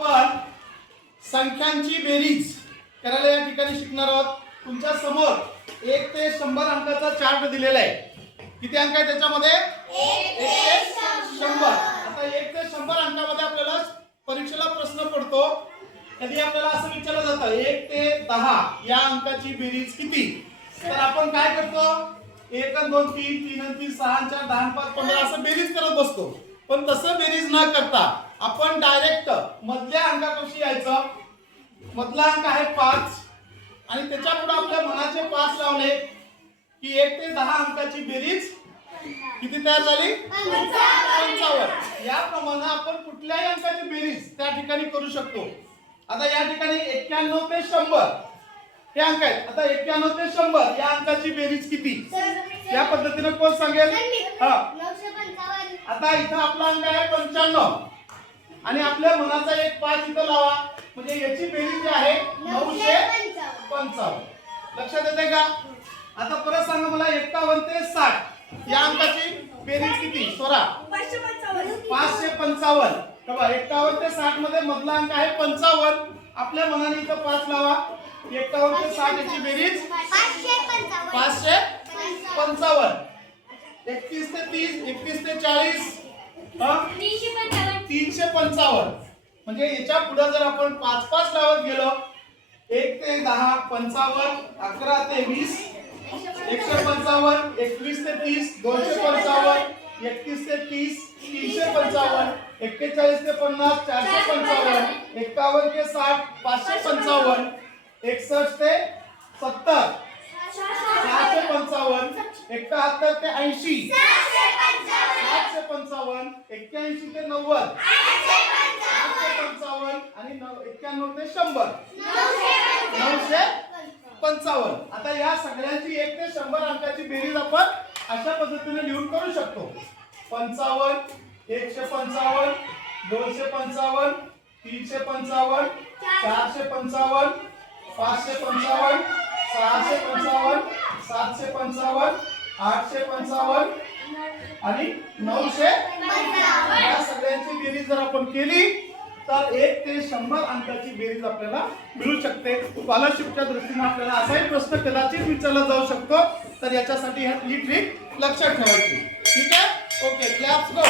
आपण संख्यांची बेरीज करायला या ठिकाणी शिकणार आहोत. तुमच्यासमोर एक ते शंभर अंकाचा चार्ट दिलेला आहे. किती अंक आहे त्याच्यामध्ये? एक ते शंभर. आता एक ते शंभर अंकामध्ये आपल्याला परीक्षेला प्रश्न पडतो. कधी आपल्याला असं विचारलं जातं एक ते दहा या अंकाची बेरीज किती? तर आपण काय करतो? एक दोन तीन तीन तीन सहा चार दहा पाच पंधरा असं बेरीज करत बसतो. पण तसं बेरीज न करता आपण डायरेक्ट मधल्या अंकापाशी यायचं. मधला अंक आहे पाच. आणि त्याच्या पुढे आपल्या मनाचे पाच लावले की एक ते दहा अंकाची बेरीज किती तयार झाली? पंचावन्न. याप्रमाणे आपण कुठल्याही अंकाची बेरीज त्या ठिकाणी करू शकतो. आता या ठिकाणी एक्क्याण्णव ते शंभर हे अंक आहेत. आता एक्क्याण्णव ते शंभर या अंकाची बेरीज किती? या पद्धतीने कोण सांगेल? हा. आता इथं आपला अंक आहे पंच्याण्णव. आणि आपल्या मनाचा एक पाच इथं लावा. म्हणजे याची बेरीज जी आहे नऊशे पंचावन्न. लक्षात येते का? आता परत सांगा मला एक्कावन्न ते साठ. या अंकाची बेरीज किती? सोरा. पाचशे पंचावन्न. तेव्हा एक्कावन्न ते साठमध्ये मधला अंक आहे पंचावन्न. आपल्या मनाने इथं पाच लावा. एक्कावन्न ते साठ याची बेरीज पाचशे पंचावन्न. एकतीस ते तीस एकतीस ते चाळीस? तीनशे पंचावन्न. म्हणजे याच्यापुढे जर आपण पाच पाच लावत गेलो एक ते दहा पंचावन्न अकरा ते वीस एकशे पंचावन्न एकवीस ते तीस दोनशे पंचावन्न एकतीस ते तीस तीनशे पंचावन्न एक्केचाळीस ते पन्नास चारशे पंचावन्न एकावन्न ते साठ पाचशे पंचावन्न एकसष्ट ते सत्तर सहाशे पंचावन्न एकाहत्तर ते ऐंशी सातशे पंचावन्न. एक्क्याऐंशी ते नव्वद. पंचावन्न. आणि एक्क्याण्णव ते शंभर. नऊशे पंचावन्न. आता या सगळ्यांची एक ते शंभर अंकाची बेरीज आपण अशा पद्धतीने लिहून करू शकतो. पंचावन्न एकशे पंचावन्न दोनशे पंचावन्न तीनशे पंचावन्न चारशे पंचावन्न पाचशे पंचावन्न सहाशे पंचावन्न सातशे पंचावन्न आठशे पंचावन्न आणि नऊशे या सगळ्यांची बेरीज जर आपण केली तर एक ते शंभर अंकाची बेरीज आपल्याला मिळू शकते. स्कॉलरशिपच्या दृष्टीने आपल्याला असाही प्रश्न कदाचित विचारला जाऊ शकतो. तर याच्यासाठी ही ट्रिक लक्षात ठेवायची. ठीक आहे? ओके क्लॅप्स गो